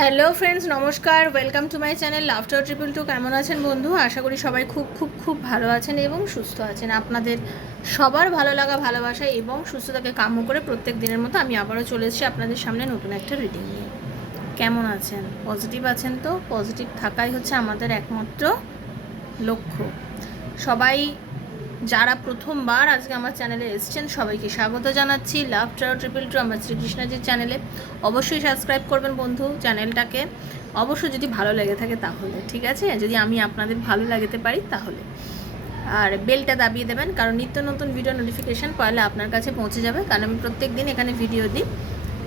Hello friends, নমস্কার। Welcome to my channel laughter triple two. কেমন আছেন বন্ধু? আশা করি সবাই খুব খুব খুব ভালো আছেন এবং সুস্থ আছেন। আপনাদের সবার ভালো লাগা, ভালোবাসা এবং সুস্থতাকে কাম্য করে প্রত্যেক দিনের মতো আমি আবারও চলে এসেছি আপনাদের সামনে নতুন একটা রিডিং নিয়ে। কেমন আছেন? পজিটিভ আছেন তো? পজিটিভ থাকাই হচ্ছে আমাদের একমাত্র লক্ষ্য। সবাই যারা প্রথমবার আজকে আমার চ্যানেলে এসেছেন সবাইকে স্বাগত জানাচ্ছি লাভ ট্রাও ট্রিপল টু আমার শ্রীকৃষ্ণজির চ্যানেলে। অবশ্যই সাবস্ক্রাইব করবেন বন্ধু চ্যানেলটাকে, অবশ্যই যদি ভালো লেগে থাকে তাহলে, ঠিক আছে? যদি আমি আপনাদের ভালো লাগাতে পারি তাহলে। আর বেলটা দাবিয়ে দেবেন, কারণ নিত্য নতুন ভিডিও নোটিফিকেশান পয়লা আপনার কাছে পৌঁছে যাবে। কারণ আমি প্রত্যেক দিন এখানে ভিডিও দিই।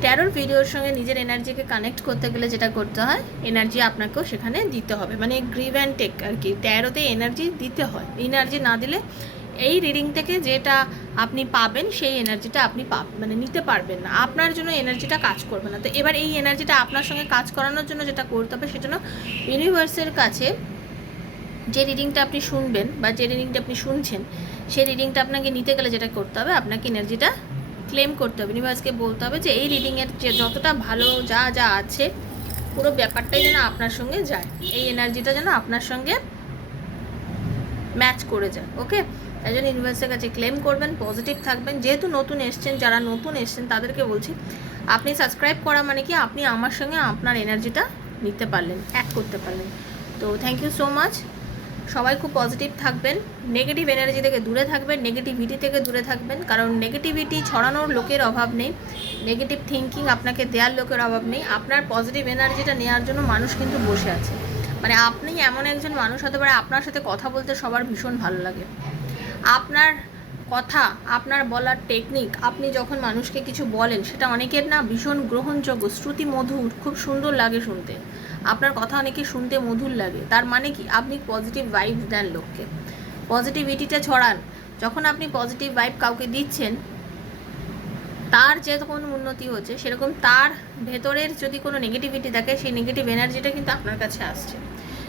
ট্যারোর ভিডিওর সঙ্গে নিজের এনার্জিকে কানেক্ট করতে গেলে যেটা করতে হয়, এনার্জি আপনাকেও সেখানে দিতে হবে। মানে গ্রিভ অ্যান্ড টেক আর কি, ট্যারোতে এনার্জি দিতে হয়। এনার্জি না দিলে এই রিডিং থেকে যেটা আপনি পাবেন সেই এনার্জিটা আপনি মানে নিতে পারবেন না, আপনার জন্য এনার্জিটা কাজ করবে না। তো এবার এই এনার্জিটা আপনার সঙ্গে কাজ করানোর জন্য যেটা করতে হবে, সেজন্য ইউনিভার্সের কাছে যে রিডিংটা আপনি শুনবেন বা যে রিডিংটা আপনি শুনছেন, সেই রিডিংটা আপনাকে নিতে গেলে যেটা করতে হবে, আপনাকে এনার্জিটা ক্লেম করতে হবে। ইউনিভার্সকে বলতে হবে যে এই রিডিংয়ের যে যতটা ভালো যা যা আছে পুরো ব্যাপারটাই যেন আপনার সঙ্গে যায়, এই এনার্জিটা যেন আপনার সঙ্গে ম্যাচ করে যায়। ওকে, তাই জন্য ইউনিভার্সের কাছে ক্লেম করবেন, পজিটিভ থাকবেন। যেহেতু নতুন এসছেন, যারা নতুন এসছেন তাদেরকে বলছি, আপনি সাবস্ক্রাইব করা মানে কি আপনি আমার সঙ্গে আপনার এনার্জিটা নিতে পারলেন, অ্যাড করতে পারলেন। তো থ্যাংক ইউ সো মাচ। সবাই খুব পজিটিভ থাকবেন, নেগেটিভ এনার্জি থেকে দূরে থাকবেন, নেগেটিভিটি থেকে দূরে থাকবেন। কারণ নেগেটিভিটি ছড়ানোর লোকের অভাব নেই, নেগেটিভ থিঙ্কিং আপনাকে দেওয়ার লোকের অভাব নেই। আপনার পজিটিভ এনার্জিটা নেওয়ার জন্য মানুষ কিন্তু বসে আছে। মানে আপনি এমন একজন মানুষ হতে পারে, আপনার সাথে কথা বলতে সবার ভীষণ ভালো লাগে। আপনার কথা, আপনার বলার টেকনিক, আপনি যখন মানুষকে কিছু বলেন সেটা অনেকের না ভীষণ গ্রহণযোগ্য, শ্রুতি মধুর, খুব সুন্দর লাগে শুনতে। আপনার কথা অনেকে শুনতে মধুর লাগে। তার মানে কি আপনি পজিটিভ ভাইব দেন লোককে, পজিটিভিটিটা ছড়ান। যখন আপনি পজিটিভ ভাইব কাউকে দিচ্ছেন, তার যে কোনো উন্নতি হচ্ছে, সেরকম তার ভেতরের যদি কোনো নেগেটিভিটি থাকে, সেই নেগেটিভ এনার্জিটা কিন্তু আপনার কাছে আসছে।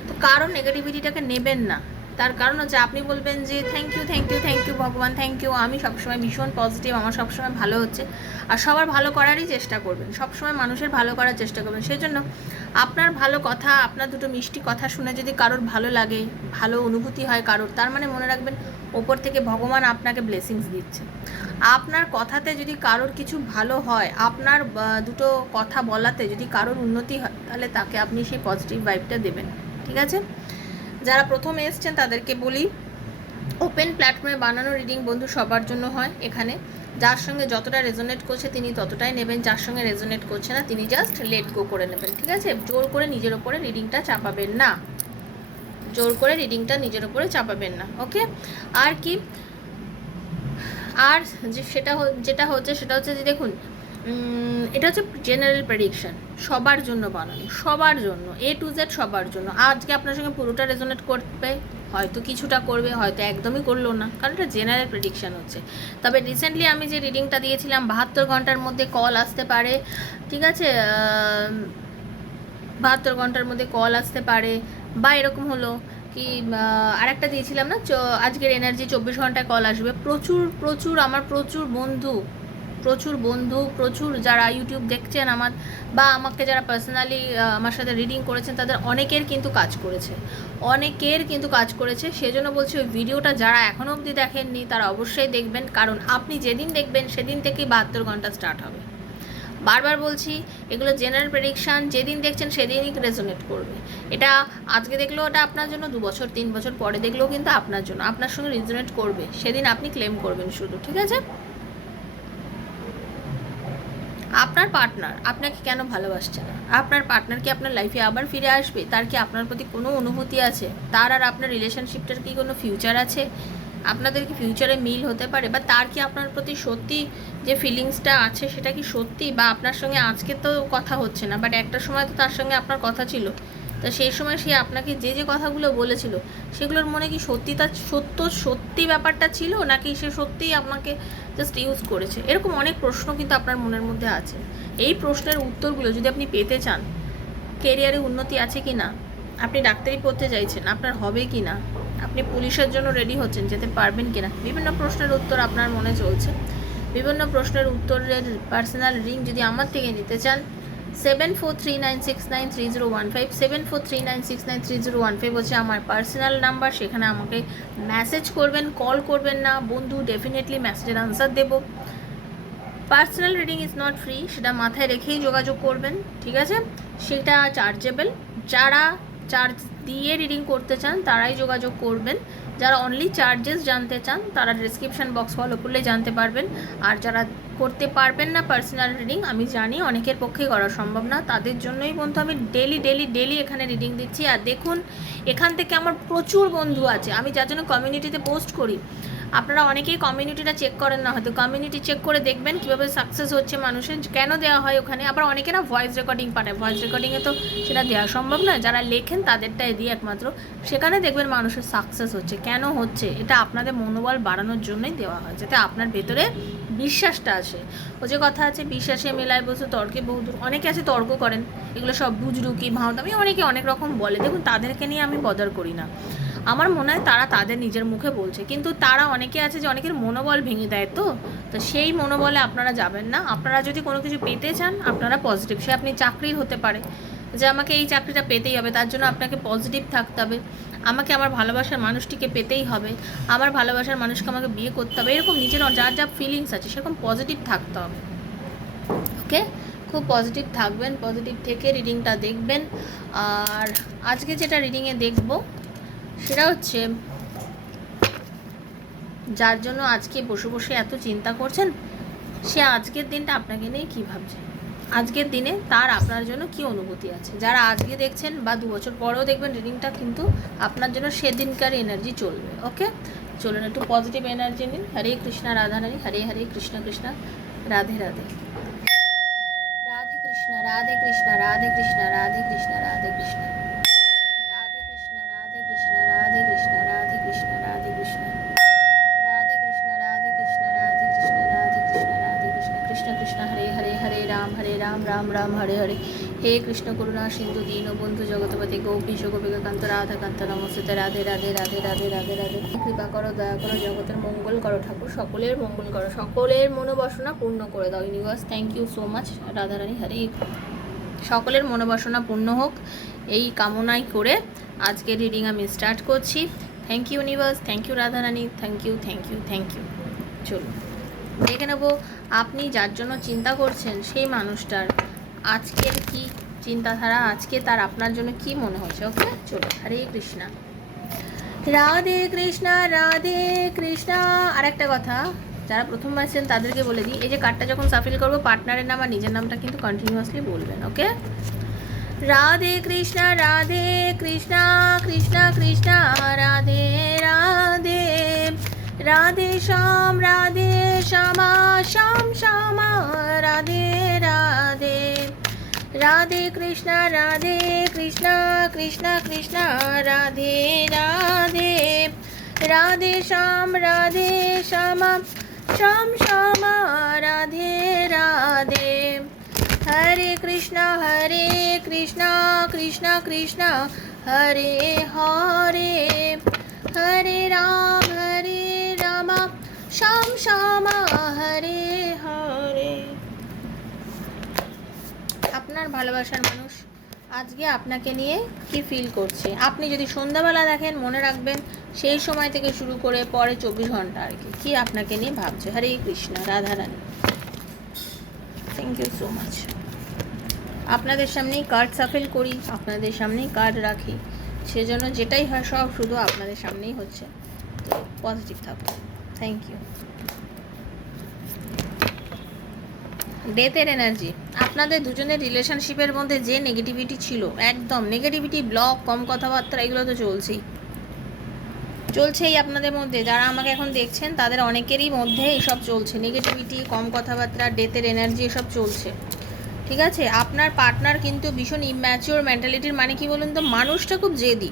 তো কারণ নেগেটিভিটিটাকে নেবেন না। তার কারণ হচ্ছে আপনি বলবেন যে thank you thank you thank you ভগবান, থ্যাংক ইউ, আমি সবসময় ভীষণ পজিটিভ, আমার সবসময় ভালো হচ্ছে। আর সবার ভালো করারই চেষ্টা করবেন, সবসময় মানুষের ভালো করার চেষ্টা করবেন। সেজন্য আপনার ভালো কথা, আপনার দুটো মিষ্টি কথা শুনে যদি কারোর ভালো লাগে, ভালো অনুভূতি হয় কারোর, তার মানে মনে রাখবেন ওপর থেকে ভগবান আপনাকে ব্লেসিংস দিচ্ছে। আপনার কথাতে যদি কারোর কিছু ভালো হয়, আপনার দুটো কথা বলাতে যদি কারোর উন্নতি হয়, তাহলে তাকে আপনি সেই পজিটিভ ভাইবটা দেবেন, ঠিক আছে? যারা প্রথমে এসছেন তাদেরকে বলি, ওপেন প্ল্যাটফর্মে বানানো রিডিং বন্ধু সবার জন্য হয়। এখানে যার সঙ্গে যতটা রেজোনেট করছে তিনি ততটাই নেবেন, যার সঙ্গে রেজোনেট করছে না তিনি জাস্ট লেট গো করে নেবেন, ঠিক আছে? জোর করে নিজের ওপরে রিডিংটা চাপাবেন না, জোর করে রিডিংটা নিজের ওপরে চাপাবেন না। ওকে, আর কি, আর যে যেটা হচ্ছে সেটা হচ্ছে যে দেখুন, এটা হচ্ছে জেনারেল প্রেডিকশান, সবার জন্য বানানো, সবার জন্য, A to Z সবার জন্য। আজকে আপনার সঙ্গে পুরোটা রেজোনেট করবে, হয়তো কিছুটা করবে, হয়তো একদমই করলো না, কারণ এটা জেনারেল প্রেডিকশান হচ্ছে। তবে রিসেন্টলি আমি যে রিডিংটা দিয়েছিলাম 72 ঘন্টার মধ্যে কল আসতে পারে, ঠিক আছে? 72 ঘন্টার মধ্যে কল আসতে পারে, বা এরকম হলো কি আরেকটা দিয়েছিলাম না, আজকের এনার্জি 24 ঘন্টায় কল আসবে। প্রচুর প্রচুর আমার প্রচুর বন্ধু প্রচুর যারা ইউটিউব দেখছেন আমার, বা আমাকে যারা পার্সোনালি আমার সাথে রিডিং করেছেন, তাদের অনেকের কিন্তু কাজ করেছে। সেজন্য বলছি ওই ভিডিওটা যারা এখনও অবধি দেখেননি তারা অবশ্যই দেখবেন, কারণ আপনি যেদিন দেখবেন সেদিন থেকেই 72 ঘন্টা স্টার্ট হবে। বারবার বলছি, এগুলো জেনারেল প্রেডিকশান, যেদিন দেখছেন সেদিনই রেজোনেট করবে। এটা আজকে দেখলেও ওটা আপনার জন্য, 2 বছর 3 বছর পরে দেখলেও কিন্তু আপনার জন্য, আপনার সঙ্গে রেজোনেট করবে, সেদিন আপনি ক্লেম করবেন শুধু, ঠিক আছে? আপনার পার্টনার আপনাকে কেন ভালোবাসছে না? আপনার পার্টনার কি আপনার লাইফে আবার ফিরে আসবে? তার কি আপনার প্রতি কোনো অনুভূতি আছে? তার আর আপনার রিলেশনশিপটার কি কোনো ফিউচার আছে? আপনাদের কি ফিউচারে মিল হতে পারে? বা তার কি আপনার প্রতি সত্যি যে ফিলিংসটা আছে সেটা কি সত্যি? বা আপনার সঙ্গে আজকে তো কথা হচ্ছে না, বাট একটা সময় তো তার সঙ্গে আপনার কথা ছিল, তা সেই সময় সে আপনাকে যে যে কথাগুলো বলেছিল সেগুলোর মনে কি সত্যি ব্যাপারটা ছিল, নাকি সে সত্যিই আপনাকে জাস্ট ইউজ করেছে? এরকম অনেক প্রশ্ন কিন্তু আপনার মনের মধ্যে আছে। এই প্রশ্নের উত্তরগুলো যদি আপনি পেতে চান, কেরিয়ারে উন্নতি আছে কি না, আপনি ডাক্তারি পড়তে চাইছেন, আপনার হবে কি না, আপনি পুলিশের জন্য রেডি হচ্ছেন, যেতে পারবেন কি না, বিভিন্ন প্রশ্নের উত্তর আপনার মনে চলছে। বিভিন্ন প্রশ্নের উত্তরের পার্সোনাল রিডিং যদি আমার থেকে নিতে চান, 7439693015 7439693015 হচ্ছে আমার পার্সোনাল নাম্বার। সেখানে আমাকে মেসেজ করবেন, কল করবেন না বন্ধু, ডেফিনেটলি মেসেজের আনসার দেবো। Personal reading is not free, সেটা মাথায় রেখেই যোগাযোগ করবেন, ঠিক আছে? সেটা চার্জেবল। যারা চার্জ দিয়ে রিডিং করতে চান তারাই যোগাযোগ করবেন। যারা অনলি চার্জেস জানতে চান তারা ডিসক্রিপশান বক্স ফলো করলে জানতে পারবেন। আর যারা করতে পারবেন না পার্সোনাল রিডিং, আমি জানি অনেকের পক্ষেই করা সম্ভব না, তাদের জন্যই বন্ধু আমি ডেলি এখানে রিডিং দিচ্ছি। আর দেখুন, এখান থেকে আমার প্রচুর বন্ধু আছে, আমি যার জন্য কমিউনিটিতে পোস্ট করি। আপনারা অনেকেই কমিউনিটিটা চেক করেন না, হয়তো কমিউনিটি চেক করে দেখবেন কীভাবে সাকসেস হচ্ছে মানুষের, কেন দেওয়া হয় ওখানে। আবার অনেকে না ভয়েস রেকর্ডিং পাঠায়, ভয়েস রেকর্ডিংয়ে তো সেটা দেওয়া সম্ভব না, যারা লেখেন তাদেরটাই দিই একমাত্র। সেখানে দেখবেন মানুষের সাকসেস হচ্ছে, কেন হচ্ছে, এটা আপনাদের মনোবল বাড়ানোর জন্যই দেওয়া হয়, যাতে আপনার ভেতরে বিশ্বাসটা আসে। ও যে কথা আছে, বিশ্বাসে মেলায় বসে তর্কে বহুদূর। অনেকে আছে তর্ক করেন, এগুলো সব বুজরুকি ভাওতামি অনেকে অনেক রকম বলে। দেখুন, তাদেরকে নিয়ে আমি বদার করি না। আমার মনে হয় তারা তাদের নিজের মুখে বলছে, কিন্তু তারা অনেকে আছে যে অনেকের মনোবল ভেঙে দেয়। তো সেই মনোবলে আপনারা যাবেন না। আপনারা যদি কোনো কিছু পেতে চান, আপনারা পজিটিভ, সে আপনি চাকরির হতে পারে, যে আমাকে এই চাকরিটা পেতেই হবে, তার জন্য আপনাকে পজিটিভ থাকতে হবে। আমাকে আমার ভালোবাসার মানুষটিকে পেতেই হবে, আমার ভালোবাসার মানুষকে আমাকে বিয়ে করতে হবে, এরকম নিজের যার যা ফিলিংস আছে সেরকম পজিটিভ থাকতে হবে। ওকে, খুব পজিটিভ থাকবেন, পজিটিভ থেকে রিডিংটা দেখবেন। আর আজকে যেটা রিডিংয়ে দেখব সেটা হচ্ছে, যার জন্য আজকে বসে বসে এত চিন্তা করছেন, সে আজকের দিনটা আপনাকে নিয়ে কী ভাবছে, আজকের দিনে তার আপনার জন্য কি অনুভূতি আছে। যারা আজকে দেখছেন বা 2 বছর পরেও দেখবেন রিডিংটা, কিন্তু আপনার জন্য সেদিনকার এনার্জি চলবে। ওকে, চলুন একটু পজিটিভ এনার্জি নিন। হরে কৃষ্ণা রাধা রানী, হরে হরে কৃষ্ণ কৃষ্ণ রাধে রাধে, রাধে কৃষ্ণ রাধে কৃষ্ণ রাধে কৃষ্ণ রাধে কৃষ্ণ রাধে কৃষ্ণ, রাধে কৃষ্ণ রাধে কৃষ্ণ রাধে কৃষ্ণ রাধে কৃষ্ণ রাধে কৃষ্ণ, রাধে কৃষ্ণ রাধে কৃষ্ণ রাধে কৃষ্ণ রাধে কৃষ্ণ রাধে কৃষ্ণ, কৃষ্ণ কৃষ্ণ হরে হরে, হরে রাম রাম রাম হরে হরে। হে কৃষ্ণ করুণা সিন্ধু দীনবন্ধু জগৎপতি গোপীশ গোপিকান্ত রাধাকান্ত নমস্তে, রাধে রাধে রাধে রাধে রাধে রাধে। কৃপা করো, দয়া করো, জগতের মঙ্গল করো ঠাকুর, সকলের মঙ্গল করো, সকলের মনোবাসনা পূর্ণ করে দাও universe. Thank you so much Radharani. Hare, সকলের মনোবাসনা পূর্ণ হোক এই কামনাই করে আজকে রিডিং আমি স্টার্ট করছি। Thank you universe, thank you Radharani, thank you thank you thank you. চলুন দেখে নেব আপনি যার জন্য চিন্তা করছেন সেই মানুষটার আজকের কি চিন্তাধারা, আজকে তার আপনার জন্য কি মনে হচ্ছে। ওকে, চলো, হরে কৃষ্ণা রাধে কৃষ্ণা রাধে কৃষ্ণা। আর একটা কথা, যারা প্রথমবার আছেন তাদেরকে বলে দিই, এই যে কার্ডটা যখন সাফিল করবো, পার্টনারের নাম আর নিজের নামটা কিন্তু কন্টিনিউয়াসলি বলবেন। ওকে, রাধে কৃষ্ণা কৃষ্ণা কৃষ্ণা রাধে রাধে, রাধে শ্যামা শ্যামা রাধে রাধে, রাধে কৃষ্ণা কৃষ্ণা কৃষ্ণা রাধে রাধে, রাধে শ্যামা শ্যামা রাধে রাধে, হরে কৃষ্ণ কৃষ্ণ কৃষ্ণ হরে হরে, হরে রাম শ্যাম হরে হরে। আপনার ভালোবাসার মানুষ আজকে আপনাকে নিয়ে কি ফিল করছে, আপনি যদি সন্ধ্যাবেলা দেখেন, মনে রাখবেন সেই সময় থেকে শুরু করে পরে 24 ঘন্টা আর কি আপনাকে নিয়ে ভাবছে। Hare Krishna Radharani, thank you so much. আপনাদের সামনেই কার্ড সাফেল করি, আপনাদের সামনেই কার্ড রাখি, সেজন্য যেটাই হয় সব শুধু আপনাদের সামনেই হচ্ছে। তো পজিটিভ থাকুন, থ্যাংক ইউ। ডেথের এনার্জি, আপনাদের দুজনের রিলেশনশিপের মধ্যে যে নেগেটিভিটি ছিল, একদম নেগেটিভিটি, ব্লক, কম কথাবার্তা, এগুলো তো চলছেই আপনাদের মধ্যে। যারা আমাকে এখন দেখছেন তাদের অনেকেরই মধ্যে এইসব চলছে, নেগেটিভিটি, কম কথাবার্তা, ডেথের এনার্জি, এসব চলছে। ঠিক আছে, আপনার পার্টনার কিন্তু ভীষণ ইম্যাচিওর মেন্টালিটির। মানে কি বলুন তো, মানুষটা খুব জেদি।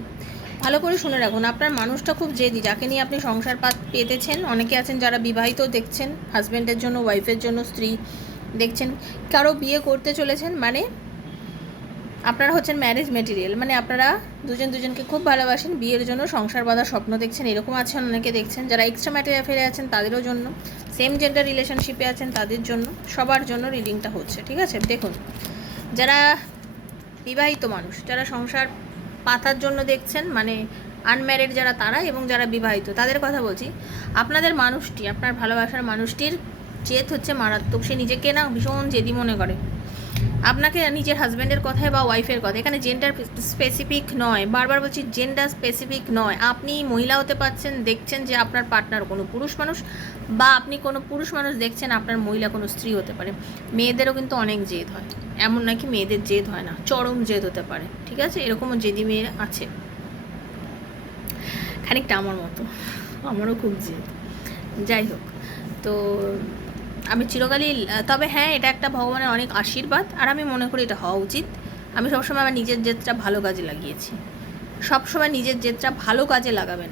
ভালো করে শুনে রাখুন, আপনার মানুষটা খুব জেদি, যাকে নিয়ে আপনি সংসার পেতেছেন। অনেকে আছেন যারা বিবাহিত দেখছেন, হাজব্যান্ডের জন্য, ওয়াইফের জন্য, স্ত্রী দেখছেন, কারো বিয়ে করতে চলেছেন, মানে আপনারা হচ্ছেন ম্যারেজ মেটেরিয়াল। মানে আপনারা দুজনকে খুব ভালোবাসেন, বিয়ের জন্য সংসার বাঁধার স্বপ্ন দেখছেন, এরকম আছেন অনেকে দেখছেন। যারা এক্সট্রা ম্যাটেরিয়াল ফেলে আছেন তাদেরও জন্য, সেম জেন্ডার রিলেশনশিপে আছেন তাদের জন্য, সবার জন্য রিডিংটা হচ্ছে। ঠিক আছে, দেখুন যারা বিবাহিত মানুষ, যারা সংসার পাতার জন্য দেখছেন, মানে আনম্যারিড যারা তারা, এবং যারা বিবাহিত তাদের কথা বলছি, আপনাদের মানুষটি, আপনার ভালোবাসার মানুষটির জেদ হচ্ছে মারাত্মক। সে নিজেকে না ভীষণ জেদি মনে করে, আপনাকে নিজের হাজব্যান্ডের কথায় বা ওয়াইফের কথা, এখানে জেন্ডার স্পেসিফিক নয়, বারবার বলছি জেন্ডার স্পেসিফিক নয়। আপনি মহিলা হতে পারছেন, দেখছেন যে আপনার পার্টনার কোনো পুরুষ মানুষ, বা আপনি কোনো পুরুষ মানুষ দেখছেন আপনার মহিলা কোনো স্ত্রী হতে পারে। মেয়েদেরও কিন্তু অনেক জেদ হয়, এমন নাকি মেয়েদের জেদ হয় না, চরম জেদ হতে পারে, ঠিক আছে? এরকমও জেদি মেয়ে আছে, খানিকটা আমার মতো, আমারও খুব জেদ। যাই হোক, তো আমি চিরকালই, তবে হ্যাঁ, এটা একটা ভগবানের অনেক আশীর্বাদ, আর আমি মনে করি এটা হওয়া উচিত। আমি সবসময় আমার নিজের জেদটা ভালো কাজে লাগিয়েছি, সবসময় নিজের জেদটা ভালো কাজে লাগাবেন,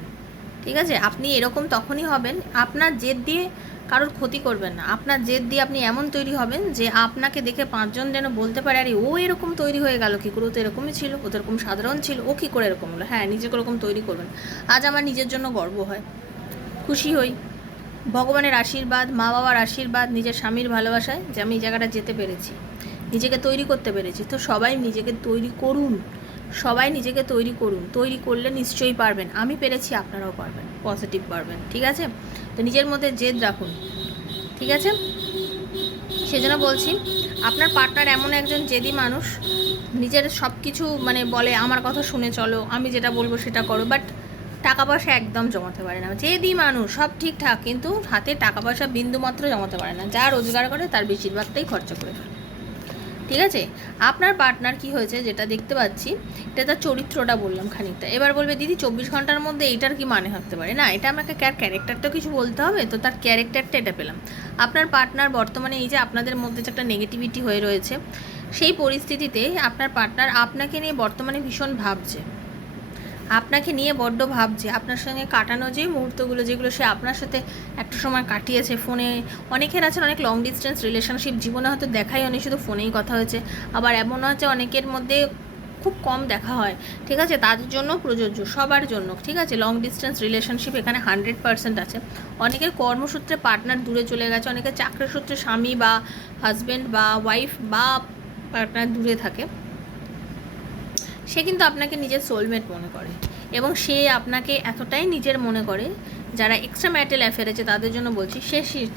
ঠিক আছে? আপনি এরকম তখনই হবেন, আপনার জেদ দিয়ে কারোর ক্ষতি করবেন না। আপনার জেদ দিয়ে আপনি এমন তৈরি হবেন যে আপনাকে দেখে 5 জন যেন বলতে পারে, আরে ও এরকম তৈরি হয়ে গেল কী করে, ও তো এরকমই ছিল, ও তো এরকম সাধারণ ছিল, ও কী করে এরকম হলো। হ্যাঁ, নিজেকে ওরকম তৈরি করবেন। আজ আমার নিজের জন্য গর্ব হয়, খুশি হই, ভগবানের আশীর্বাদ, মা বাবার আশীর্বাদ, নিজের স্বামীর ভালোবাসায় যে আমি এই জায়গাটা যেতে পেরেছি, নিজেকে তৈরি করতে পেরেছি। তো সবাই নিজেকে তৈরি করুন, সবাই নিজেকে তৈরি করুন, তৈরি করলে নিশ্চয়ই পারবেন। আমি পেরেছি, আপনারাও পারবেন, পজিটিভ পারবেন, ঠিক আছে? তো নিজের মধ্যে জেদ রাখুন, ঠিক আছে? সেজন্য বলছি, আপনার পার্টনার এমন একজন জেদি মানুষ, নিজের সব কিছু মানে বলে আমার কথা শুনে চলো, আমি যেটা বলবো সেটা করো, বাট টাকা পয়সা একদম জমাতে পারে না। জেদি মানুষ, সব ঠিকঠাক, কিন্তু হাতে টাকা পয়সা বিন্দুমাত্র জমাতে পারে না। যা রোজগার করে তার বেশিরভাগটাই খরচা করে ফেলে, ঠিক আছে? আপনার পার্টনার কি হয়েছে যেটা দেখতে পাচ্ছি, এটা তার চরিত্রটা বললাম খানিকটা। এবার বলবে দিদি 24 ঘন্টার মধ্যে এইটার কি মানে থাকতে পারে? না, এটা আমাকে ক্যারেক্টারটা কিছু বলতে হবে, তো তার ক্যারেক্টারটা এটা পেলাম। আপনার পার্টনার বর্তমানে এই যে আপনাদের মধ্যে যে একটা নেগেটিভিটি হয়ে রয়েছে, সেই পরিস্থিতিতে আপনার পার্টনার আপনাকে নিয়ে বর্তমানে ভীষণ ভাবছে, আপনাকে নিয়ে বড্ড ভাবছে। আপনার সঙ্গে কাটানো যে মুহূর্তগুলো, যেগুলো সে আপনার সাথে একটা সময় কাটিয়েছে ফোনে, অনেকের আছেন অনেক লং ডিস্টেন্স রিলেশনশিপ, জীবনে হয়তো দেখাই অনেক, শুধু ফোনেই কথা হয়েছে। আবার এমন হচ্ছে অনেকের মধ্যে খুব কম দেখা হয়, ঠিক আছে? তাদের জন্য প্রযোজ্য, সবার জন্য, ঠিক আছে? লং ডিস্টেন্স রিলেশনশিপ এখানে 100% আছে। অনেকের কর্মসূত্রে পার্টনার দূরে চলে গেছে, অনেকের চাকরির সূত্রে স্বামী বা হাজব্যান্ড বা ওয়াইফ বা পার্টনার দূরে থাকে। সে কিন্তু আপনাকে নিজের সোলমেট মনে করে, এবং সে আপনাকে এতটাই নিজের মনে করে, যারা এক্সট্রা ম্যারিটাল অ্যাফেয়ার আছে তাদের জন্য বলছি,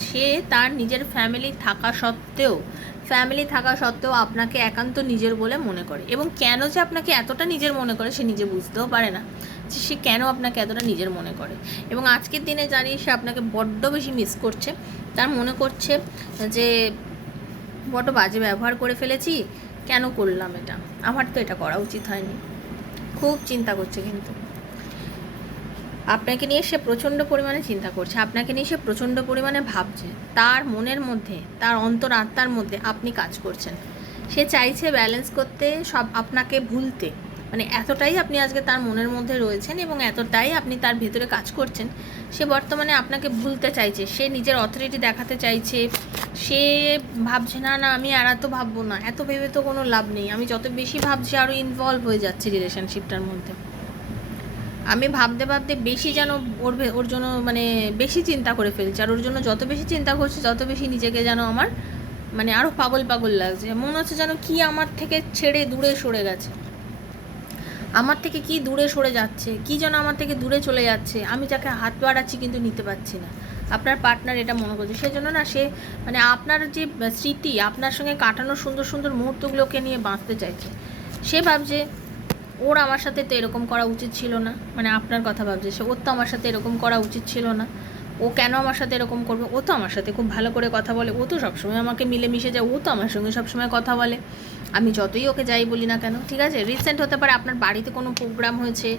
সে তার নিজের ফ্যামিলি থাকা সত্ত্বেও আপনাকে একান্ত নিজের বলে মনে করে। এবং কেন যে আপনাকে এতটা নিজের মনে করে সে নিজে বুঝতেও পারে না যে সে কেন আপনাকে এতটা নিজের মনে করে। এবং আজকের দিনে দাঁড়িয়ে সে আপনাকে বড্ড বেশি মিস করছে, তার মনে করছে যে বড্ড বাজে ব্যবহার করে ফেলেছি, কেন করলাম এটা, আমার তো এটা করা উচিত হয়নি। খুব চিন্তা করছে, কিন্তু আপনাকে নিয়ে সে প্রচণ্ড পরিমাণে চিন্তা করছে, আপনাকে নিয়ে সে প্রচণ্ড পরিমাণে ভাবছে। তার মনের মধ্যে, তার অন্তরাত্মার মধ্যে আপনি কাজ করছেন। সে চাইছে ব্যালেন্স করতে, সব আপনাকে ভুলতে, মানে এতটাই আপনি আজকে তার মনের মধ্যে রয়েছেন এবং এতটাই আপনি তার ভেতরে কাজ করছেন, সে বর্তমানে আপনাকে ভুলতে চাইছে। সে নিজের অথরিটি দেখাতে চাইছে। সে ভাবছে না না আমি আর এত ভাববো না, এত ভেবে তো কোনো লাভ নেই, আমি যত বেশি ভাবছি আরও ইনভলভ হয়ে যাচ্ছি রিলেশনশিপটার মধ্যে। আমি ভাবতে ভাবতে বেশি যেন ওর জন্য মানে বেশি চিন্তা করে ফেলছি, আর ওর জন্য যত বেশি চিন্তা করছি তত বেশি নিজেকে যেন আমার মানে আরও পাগল পাগল লাগছে। মনে হচ্ছে যেন কি আমার থেকে ছেড়ে দূরে সরে গেছে, আমার থেকে কি দূরে সরে যাচ্ছে, কি যেন আমার থেকে দূরে চলে যাচ্ছে, আমি যাকে হাত বাড়াচ্ছি কিন্তু নিতে পারছি না। আপনার পার্টনার এটা মনে করছে, সেজন্য না সে মানে আপনার যে স্মৃতি, আপনার সঙ্গে কাটানো সুন্দর সুন্দর মুহূর্তগুলোকে নিয়ে বাঁচতে চাইছে। সে ভাবছে ওর আমার সাথে তো এরকম করা উচিত ছিল না, মানে আপনার কথা ভাবছে সে, ওর তো আমার সাথে এরকম করা উচিত ছিল না, ও কেন আমার সাথে এরকম করবে, ও তো আমার সাথে খুব ভালো করে কথা বলে, ও তো সবসময় আমাকে মিলেমিশে যায়, ও তো আমার সঙ্গে সবসময় কথা বলে, আমি যতই ওকে যাই বলি না কেন, ঠিক আছে? রিসেন্ট হতে পারে আপনার বাড়িতে কোনো প্রোগ্রাম হয়েছে,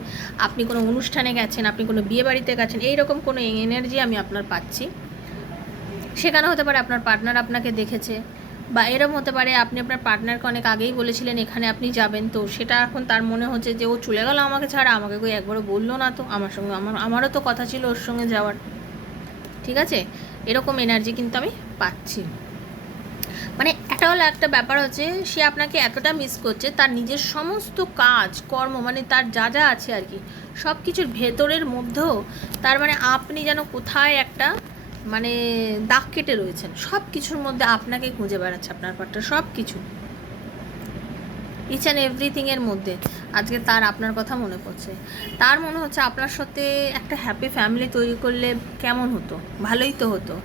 আপনি কোনো অনুষ্ঠানে গেছেন, আপনি কোনো বিয়ে বাড়িতে গেছেন, এইরকম কোনো এনার্জি আমি আপনার পাচ্ছি। সেখানে হতে পারে আপনার পার্টনার আপনাকে দেখেছে, বা এরকম হতে পারে আপনি আপনার পার্টনারকে অনেক আগেই বলেছিলেন এখানে আপনি যাবেন, তো সেটা এখন তার মনে হচ্ছে যে ও চলে গেল আমাকে ছাড়া, আমাকে কই একবারও বললো না তো, আমার সঙ্গে আমারও তো কথা ছিল ওর সঙ্গে যাওয়ার, ঠিক আছে? এরকম এনার্জি কিন্তু আমি পাচ্ছি। মানে এটা হলো একটা ব্যাপার হচ্ছে, সে আপনাকে এতটা মিস করছে, তার নিজের সমস্ত কাজ কর্ম মানে তার যা যা আছে আর কি সব কিছুর ভেতরের মধ্যেও তার মানে আপনি যেন কোথায় একটা মানে দাগ কেটে রয়েছেন, সব কিছুর মধ্যে আপনাকে খুঁজে বেড়াচ্ছে আপনার পার্টনার, সব কিছু। ইচ অ্যান্ড এভরিথিংয়ের মধ্যে আজকে তার আপনার কথা মনে পড়ছে। তার মনে হচ্ছে আপনার সাথে একটা হ্যাপি ফ্যামিলি তৈরি করলে কেমন হতো, ভালোই তো হতো।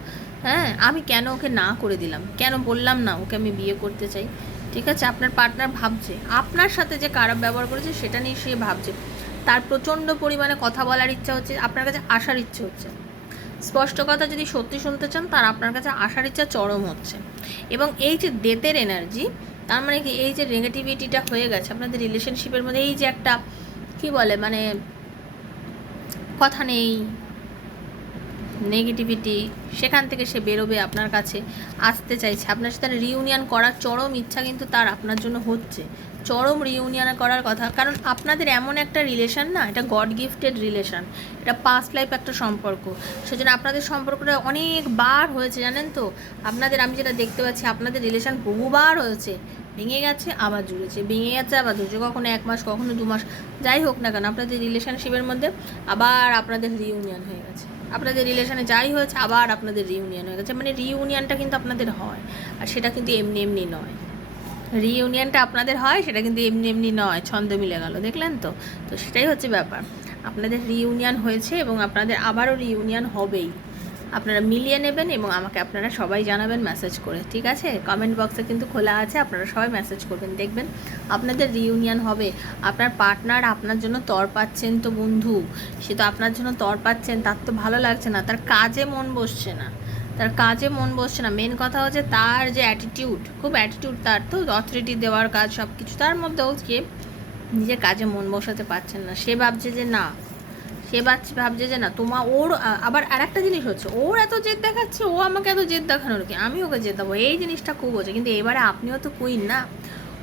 হ্যাঁ, আমি কেন ওকে না করে দিলাম, কেন বললাম না ওকে আমি বিয়ে করতে চাই। ঠিক আছে, আপনার পার্টনার ভাবছে আপনার সাথে যে খারাপ ব্যবহার করেছে সেটা নিয়ে সে ভাবছে, তার প্রচণ্ড পরিমাণে কথা বলার ইচ্ছা হচ্ছে, আপনার কাছে আসার ইচ্ছে হচ্ছে। স্পষ্ট কথা যদি সত্যি শুনতে চান, তার আপনার কাছে আসার ইচ্ছা চরম হচ্ছে। এবং এই যে ডেথের এনার্জি, তার মানে কি এই যে নেগেটিভিটিটা হয়ে গেছে আপনাদের রিলেশনশিপের মধ্যে, এই যে একটা কি বলে মানে কথা নেই, নেগেটিভিটি, সেখান থেকে সে বেরোবে, আপনার কাছে আসতে চাইছে, আপনার সাথে রিউনিয়ন করার চরম ইচ্ছা কিন্তু তার আপনার জন্য হচ্ছে, চরম রিউনিয়ন করার কথা। কারণ আপনাদের এমন একটা রিলেশন না, এটা গড গিফটেড রিলেশন, এটা পাস্ট লাইফ একটা সম্পর্ক। সেজন্য আপনাদের সম্পর্কটা অনেকবার হয়েছে জানেন তো আপনাদের, আমি যেটা দেখতে পাচ্ছি আপনাদের রিলেশন বহুবার হয়েছে, ভেঙে গেছে আবার জুড়েছে, ভেঙে গেছে আবার জুড়েছে, কখনো 1 মাস কখনো 2 মাস, যাই হোক না কেন আপনাদের রিলেশনশিপের মধ্যে আবার আপনাদের রিউনিয়ন হয়ে গেছে, আপনাদের রিলেশনে যাই হয়েছে আবার আপনাদের রিউনিয়ন হয়ে গেছে। মানে রিউনিয়নটা কিন্তু আপনাদের হয়, আর সেটা কিন্তু এমনি এমনি নয়। রিউনিয়নটা আপনাদের হয়, সেটা কিন্তু এমনি এমনি নয়, ছন্দ মিলে গেল, দেখলেন তো। তো সেটাই হচ্ছে ব্যাপার, আপনাদের রিউনিয়ন হয়েছে এবং আপনাদের আবারও রিউনিয়ন হবেই। আপনারা মিলিয়ে নেবেন এবং আমাকে আপনারা সবাই জানাবেন মেসেজ করে, ঠিক আছে? কমেন্ট বক্সে কিন্তু খোলা আছে, আপনারা সবাই মেসেজ করবেন, দেখবেন আপনাদের রিউনিয়ন হবে। আপনার পার্টনার আপনার জন্য তর পাচ্ছেন তো বন্ধু, সে তো আপনার জন্য তর পাচ্ছেন, তার তো ভালো লাগছে না, তার কাজে মন বসছে না, তার কাজে মন বসছে না। মেন কথা হচ্ছে তার যে অ্যাটিটিউড, খুব অ্যাটিটিউড, তার তো অথরিটি দেওয়ার কাজ সব কিছু, তার মধ্যেও যে নিজের কাজে মন বসাতে পারছেন না, সে ভাবছে যে না, ভাবছে যে না তোমার ওর। আবার আর একটা জিনিস হচ্ছে, ওর এত জেদ দেখাচ্ছে, ও আমাকে এত জেদ দেখানোর কি, আমি ওকে জেদ দেবো, এই জিনিসটা খুব হচ্ছে। কিন্তু এবারে আপনিও তো কুইন না,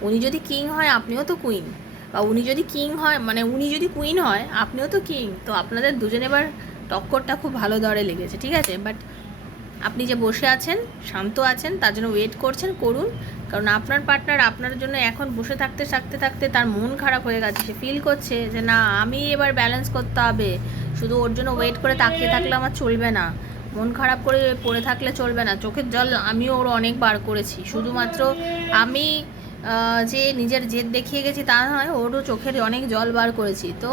উনি যদি কিং হয় আপনিও তো কুইন, বা উনি যদি কিং হয় মানে উনি যদি কুইন হয় আপনিও তো কিং। তো আপনাদের দুজনে এবার টক্করটা খুব ভালো দরে লেগেছে, ঠিক আছে? বাট আপনি যে বসে আছেন, শান্ত আছেন, তার জন্য ওয়েট করছেন, করুন। কারণ আপনার পার্টনার আপনার জন্য এখন বসে থাকতে থাকতে থাকতে তার মন খারাপ হয়ে গেছে, সে ফিল করছে যে না আমি এবার ব্যালেন্স করতে হবে, শুধু ওর জন্য ওয়েট করে তাকিয়ে থাকলে আমার চলবে না, মন খারাপ করে পড়ে থাকলে চলবে না। চোখের জল আমিও ওর অনেক বার করেছি, শুধুমাত্র আমি যে নিজের জেদ দেখিয়ে গেছি তা নয়, ওরও চোখের অনেক জল বার করেছি। তো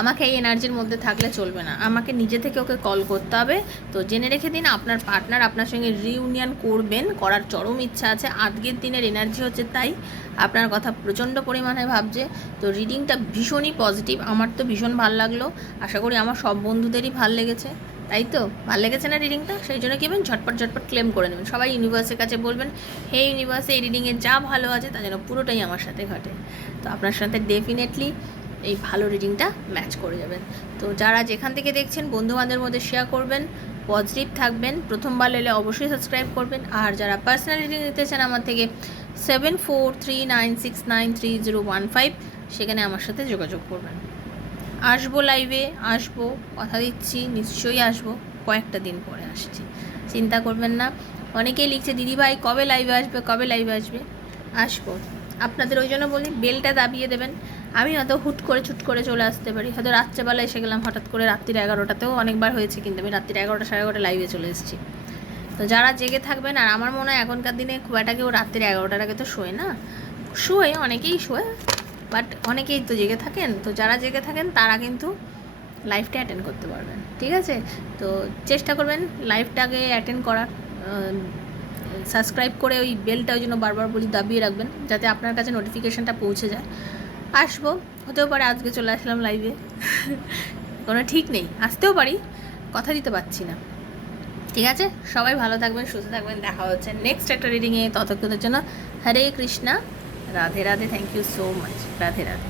আমাকে এই এনার্জির মধ্যে থাকলে চলবে না, আমাকে নিজে থেকে ওকে কল করতে হবে। তো জেনে রেখে দিন, আপনার পার্টনার আপনার সঙ্গে রিউনিয়ন করবেন, করার চরম ইচ্ছা আছে, আজকের দিনের এনার্জি হচ্ছে তাই, আপনার কথা প্রচণ্ড পরিমাণে ভাবছে। তো রিডিংটা ভীষণই পজিটিভ, আমার তো ভীষণ ভাল লাগলো, আশা করি আমার সব বন্ধুদেরই ভাল লেগেছে, তাই তো ভাল লেগেছে না রিডিংটা? সেই জন্য কী ঝটপট ঝটপট ক্লেম করে নেবেন, সবাই ইউনিভার্সের কাছে বলবেন হে ইউনিভার্সে এই রিডিংয়ে যা ভালো আছে তা যেন পুরোটাই আমার সাথে ঘটে। তো আপনার সাথে ডেফিনেটলি এই ভালো রিডিংটা ম্যাচ করে যাবেন। তো যারা যেখান থেকে দেখছেন বন্ধুবান্ধবের মধ্যে শেয়ার করবেন, পজিটিভ থাকবেন, প্রথমবার এলে অবশ্যই সাবস্ক্রাইব করবেন। আর যারা পার্সোনাল রিডিং নিতে চান আমার থেকে 7439693015 সেখানে আমার সাথে যোগাযোগ করবেন। আসবো লাইভে, আসবো, কথা দিচ্ছি নিশ্চয়ই আসবো, কয়েকটা দিন পরে আসছি, চিন্তা করবেন না। অনেকেই লিখছে দিদিভাই কবে লাইভে আসবে, কবে লাইভে আসবে, আসবো। আপনাদের ওই জন্য বলি বেলটা দাবিয়ে দেবেন, আমি হয়তো হুট করে ছুট করে চলে আসতে পারি, হয়তো রাত্রেবেলা এসে গেলাম হঠাৎ করে, রাত্রির 11টাতেও অনেকবার হয়েছে, কিন্তু আমি রাত্রির 11টা 11:30 লাইভে চলে এসেছি। তো যারা জেগে থাকবেন, আর আমার মনে হয় এখনকার দিনে খুব একটা কেউ রাত্রির 11টার আগে তো শোয় না, শোয় অনেকেই শোয়, বাট অনেকেই তো জেগে থাকেন। তো যারা জেগে থাকেন তারা কিন্তু লাইভটা অ্যাটেন্ড করতে পারবেন, ঠিক আছে? তো চেষ্টা করবেন লাইভটাকে অ্যাটেন্ড করার, সাবস্ক্রাইব করে ওই বেলটা ওই জন্য বারবার বলি দাবিয়ে রাখবেন, যাতে আপনার কাছে নোটিফিকেশানটা পৌঁছে যায়। আসবো, হতেও পারে আজকে চলে আসলাম লাইভে, কোনো ঠিক নেই, আসতেও পারি, কথা দিতে পারছি না, ঠিক আছে? সবাই ভালো থাকবেন, সুস্থ থাকবেন, দেখা হচ্ছে নেক্সট একটা রিডিংয়ে। ততক্ষণের জন্য Hare Krishna, Radhe Radhe, thank you so much, Radhe Radhe.